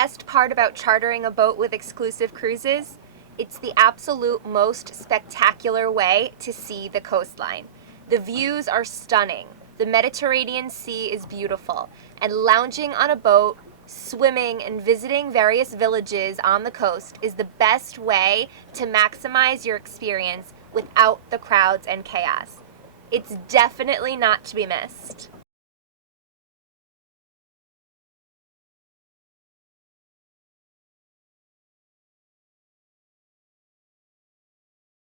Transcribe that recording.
best part about chartering a boat with exclusive cruises? It's the absolute most spectacular way to see the coastline. The views are stunning. The Mediterranean Sea is beautiful, and lounging on a boat, swimming, and visiting various villages on the coast is the best way to maximize your experience without the crowds and chaos. It's definitely not to be missed.